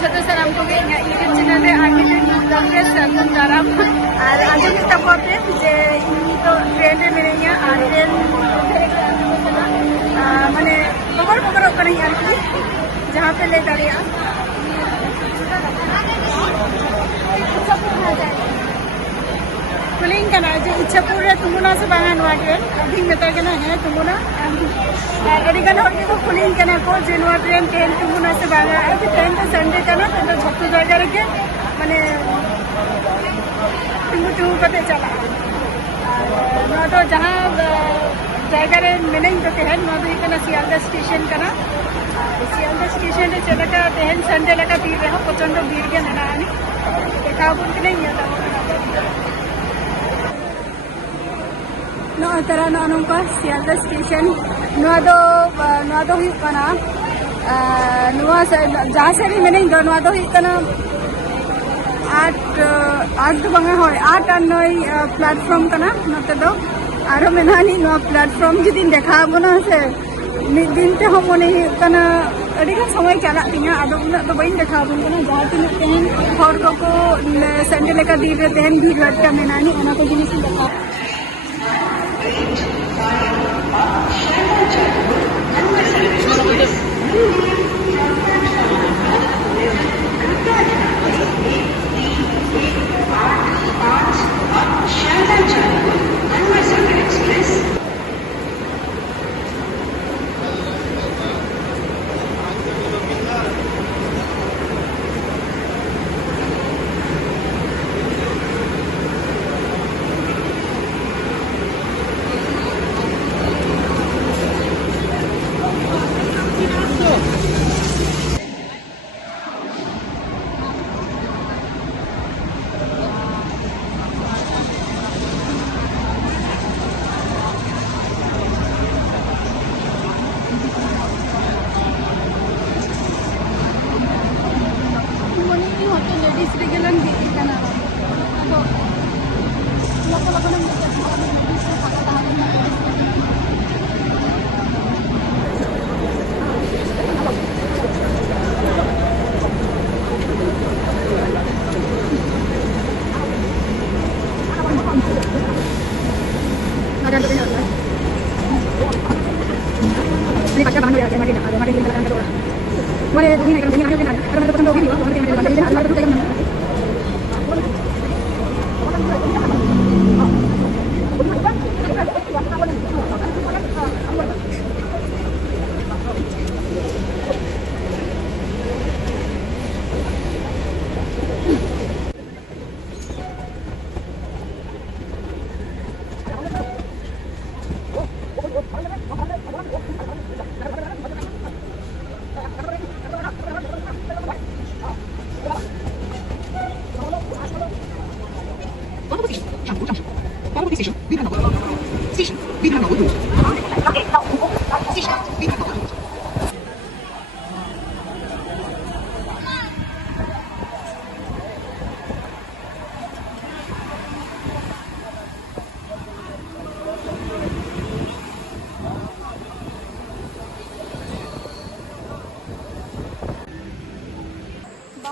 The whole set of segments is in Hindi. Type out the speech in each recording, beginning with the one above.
छोटे साराम को यूट्यूब चैनल रे आगे सागुन दाराम और आगे तपते जे तो ट्रेन रे मिलेंगे और ट्रेन माने बगर बगर करें आरकी जहाँ पे ले दाड़िया कुलिंग करना जो इच्छापुर रे तुमुना से बांगा नवा ट्रेन अभी मेता करना है तुमुना अड़ी गन होगी तो कुलिंग करना को जे नवा ट्रेन ट्रेन तुमुना से बांगा अभी ट्रेन तो संडे करना तो छत्तू जगह रखे माने तुमु तुमु कते चला नवा तो जहाँ जगह रे मेनेंग तो तेहन नवा तो इकना सियालदा स्टेशन करना सियालदा स्टेशन रे चलका तेहन संडे लगा भीड़ रहा प्रचंड भीड़ के मेना आनी देखा बुन के नहीं आता नो तरह नौका सियालदा स्टेशन नुआ दो हुई कना नुआ से जहाँ से भी मैंने नुआ दो हुई कना 8 तो बंगा होय 8 और 9 प्लेटफॉर्म कना नते दो आरो मेनानी नुआ प्लेटफॉर्म जी दिन देखा बना से मिद दिन ते हम मने कना अड़ी का समय चला तिया आदो उना तो बइन देखा बन कना जहाँ तिन तेहन हर को संडे लेका दिन रे तेहन भीड़ लटका मेनानी ओना को जिनिस देखा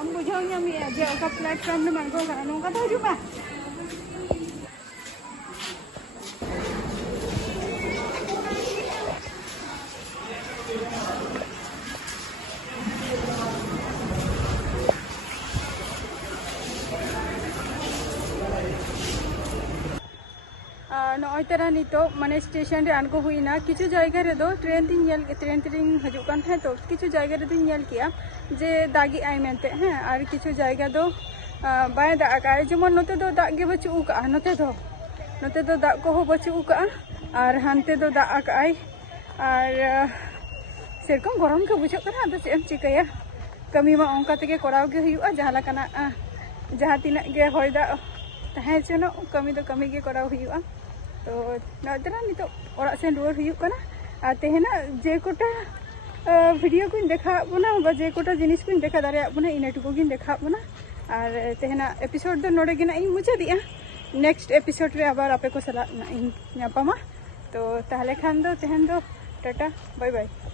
बुझाओ जे प्लेटफॉर्म में मांगो नौका तो हजू नॉय तरह नितो माने स्टेशन रे आनको हुईना किछु जगह रे दो ट्रेन तीन हजू कान थे तो किछु जगह रे दिन किया जे दागी आई मेनते हैं और किछु जगह दो बाय दाग जेमन नोते दो दाग गे बचू का नोते दो दाग को बचू का और हानते दो दाग आय और सेरकम गरम के बुझो करा तो चेम चिकया कमी मा ओंका तेगे कराव गे हुआ जहाँ लकाना जहाँ तीना गे होय दा तहे चनो कमी दो कमी गे कराव हुआ तो नोतरा नितो ओरा सेन रुआर हुयुक कना आ तेहेना जे कोटा वीडियो को देखा बना बा जे कोटा जिनिस को देखा दारे बना इन टुकु गिन देखा बना और तेहेना एपिसोड दो नोडे गिना इन मुझे दिया नेक्स्ट एपिसोड रे आबार आपे को सला इन न्यापामा तो ताहले खान दो तेहन दो टाटा बाय बाय।